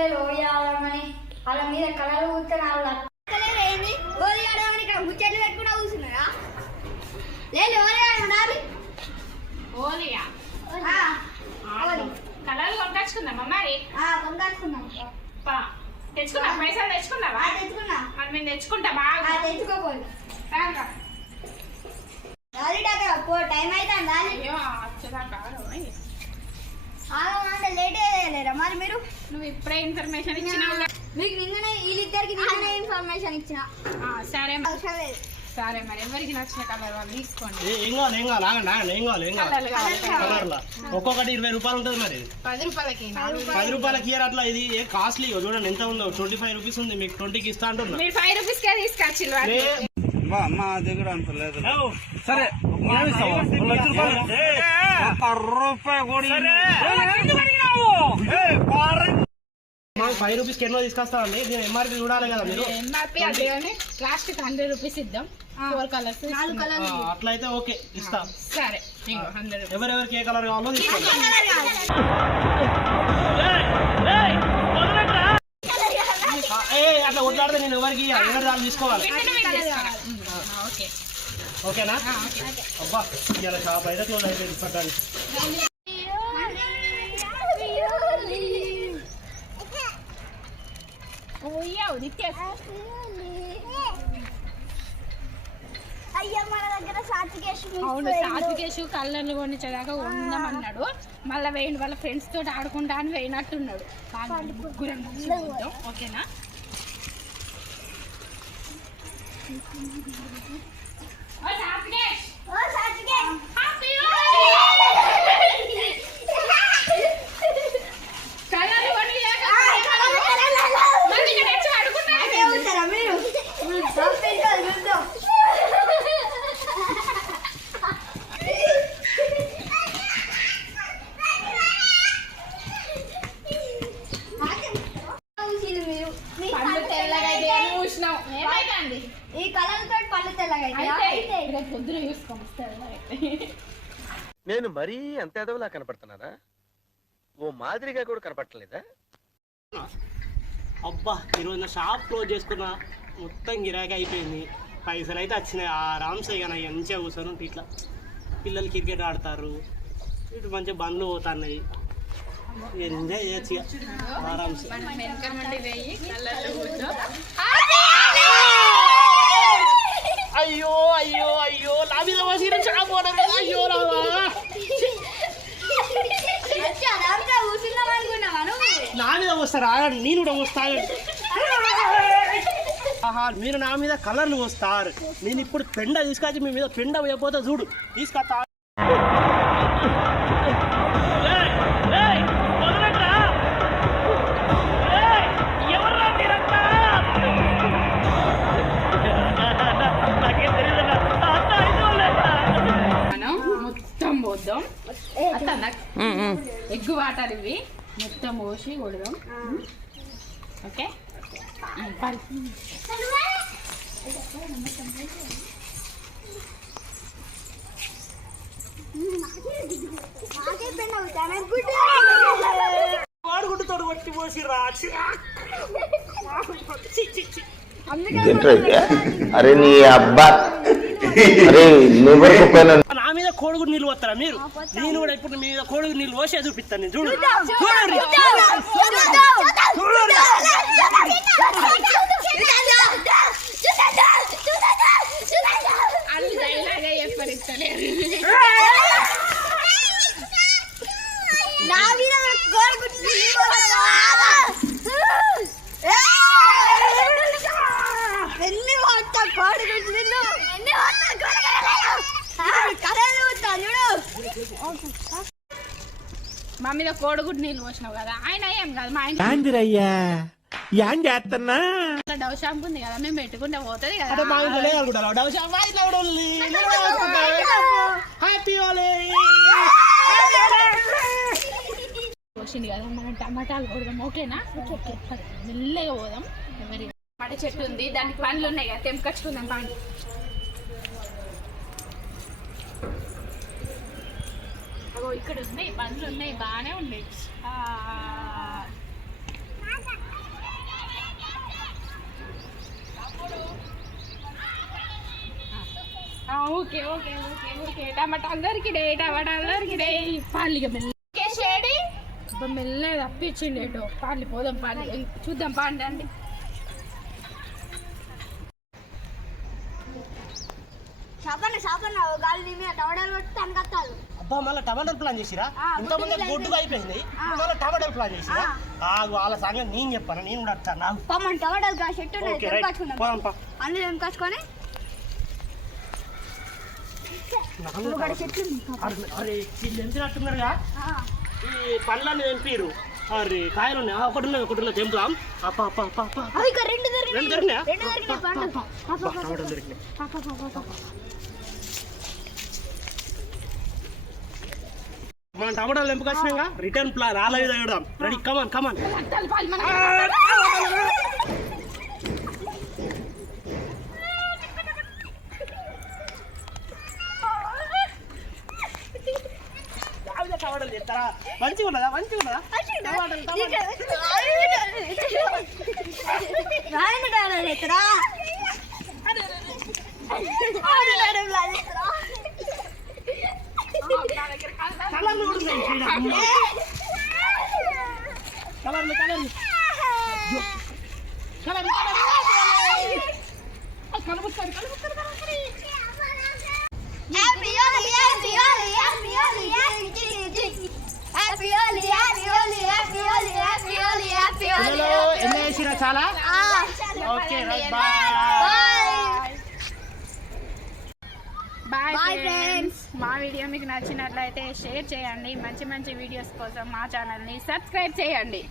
వస్తలేదు ఓయాలని వాళ్ళ మీద కలర్ కూర్చొని ఏంది ఓలి ఆడమని ఇక్కడ ముచ్చట్లు పెట్టుకున్నా కూర్చున్నారా లేదు ఓలి ఆడాలి ఓలియా కలర్ కొనుకొచ్చుకుందామా మరి కొనుకొచ్చుకున్నాం తెచ్చుకున్నా పైసలు తెచ్చుకున్నావా తెచ్చుకున్నా మరి మేము తెచ్చుకుంటా బాగా తెచ్చుకోపోయి టైం అవుతుందా అయ్యో వచ్చేదాకా అంటే లేట్ అయ్యలేరా మరి మీరు నువ్వు ఇప్పుడే ఇన్ఫర్మేషన్ ఇచ్చినావు మీకు నిన్ననే వీళ్ళిద్దరికి నిన్ననే ఇన్ఫర్మేషన్ ఇచ్చిన సరే సరే మరి ఎవరికి నచ్చిన కలర్ వాళ్ళు తీసుకోండి ఒక్కొక్కటి 20 రూపాయలు ఉంటుంది మరి 10 రూపాయలకి 10 రూపాయలకి అట్లా ఇది కాస్ట్లీ చూడండి ఎంత ఉందో 25 రూపీస్ ఉంది మీకు 20కి ఇస్తా అంటున్నా మీరు 5 రూపీస్కే తీసుకొచ్చి మా దగ్గర అంత లేదు సరే మాకు 5 రూపీస్కి ఎన్నో తీసుకొస్తామండి నేను ఎంఆర్పీ చూడాలి కదా మీరు ఎంఆర్పీ అదే లాస్ట్ 100 రూపీస్ ఇద్దాం 4 కలర్స్ 4 కలర్ అట్లయితే ఓకే ఇస్తా సరే 100 ఎవరెవరికి ఏ కలర్ కావాలో తీసుకోండి అట్లా కొట్లాడితే నేను ఎవరికి ఎవరి దాన్ని తీసుకోవాలి ఓకేనా అబ్బా ఇలా షాప్ అయితే క్లోజ్ అయిపోయింది పట్టాలి అవును సాత్వికేష్ కళ్ళను కొనిచ్చేదాకా ఉందామన్నాడు మళ్ళీ వేయండి వాళ్ళ ఫ్రెండ్స్ తోటి ఆడుకుంటా అని వేయినట్టున్నాడు ముగ్గురం ఓకేనా ఈ కలర్ తోటి పళ్ళు తెల్లగా పొద్దున చూసుకోమొస్తారు నేను మరీ అంత ఎదవలా కనపడుతున్నానా ఓ మాదిరిగా కూడా కనపడలేదా అబ్బా ఈరోజు నా షాప్ క్లోజ్ చేసుకున్నా మొత్తం గిరాకీ అయిపోయింది పైసలు అయితే వచ్చినాయి ఆరామ్సే ఇక నాకు మంచిగా కూర్చొని ఇట్లా పిల్లలు క్రికెట్ ఆడతారు ఇటు మంచిగా బండ్లు పోతున్నాయి ఎంజాయ్ చేయొచ్చు ఇక ఆరామ్సే అయ్యో అయ్యో అయ్యో నా మీద షాప్ అయ్యో నా మీద వస్తారా నేను కూడా వస్తాను ఆహా మీరు నా మీద కలర్లు వస్తారు నేను ఇప్పుడు పెండ తీసుకొచ్చి మీ మీద పెండ అయిపోతా చూడు తీసుకొస్తా పోద్దాం ఎగ్గు వాటర్ ఇవి మొత్తం పోసి కొడదాం ఓకే వాడుకుంటూ కొట్టి పోసి అరే నీ అబ్బా అరే నా మీద కోడిగుడు నీళ్ళు పోతారా మీరు నేను కూడా ఇప్పుడు మీ మీద కోడిగుడు నీళ్ళు పోసే చూపిస్తాను నేను చూడు మా మీద కోడిగుడ్డు నీళ్ళు పోసినావు కదా ఆయన ఏం కాదు మా ఏం చేస్తున్నా డవ్ షాంపూ ఉంది కదా మేము పెట్టుకుంటే పోతుంది కదా పోసింది కదా మనం టమాటాలు కొడదాం ఓకేనా మెల్లగా పోదాం మడి చెట్టు ఉంది దానికి పండ్లు ఉన్నాయి కదా తెంపుకొచ్చుకుందాం పండు అగో ఇక్కడ ఉన్నాయి పండ్లు ఉన్నాయి బాగానే ఉన్నాయి ఓకే ఓకే ఓకే ఓకే టమాటాలు దొరికినాయి పాలిగా మెల్లేడి మెల్లగా తప్పించిండి ఏటో పాలి పోదాం పాలి చూద్దాం పాండి అండి షాపన్న గాలి నీ మీద టవడాలు పెట్టి తనకత్తారు అబ్బా మళ్ళీ టమాటాలు ప్లాన్ చేసిరా ఇంతకుముందు గుడ్డుగా అయిపోయింది మళ్ళీ టమాటాలు ప్లాన్ చేసిరా వాళ్ళ సంగతి నేను చెప్పాను నేను కూడా వచ్చాను నాకు పమ్మని టవడాలు కా చెట్టు పోదాం పా. అన్ని తెంపుకొచ్చుకొని అరే వీళ్ళు ఎంపినట్టున్నారుగా ఈ పండ్లన్నీ తెంపిరు అరే కాయలు ఉన్నాయి ఒకటి తెంపుదాం రెండు రెండు దొరికినాయా టమాటాలు దొరికినాయి మనం టమాటాలు తెంపుకొచ్చినాక రిటర్న్ ప్లాన్ రాలేదు తగ్గడం రెడీ కమాన్ టమాటాలు చేస్తారా మంచిగా ఉన్నదా కలర్లు కూడా ఉన్నాయి కలర్లు ఎంజాయ్ చేసిరా చాలా ఓకే రైట్ బాయ్ ఫ్రెండ్స్ మా వీడియో మీకు నచ్చినట్లయితే షేర్ చేయండి మంచి వీడియోస్ కోసం మా ఛానల్ని సబ్స్క్రైబ్ చేయండి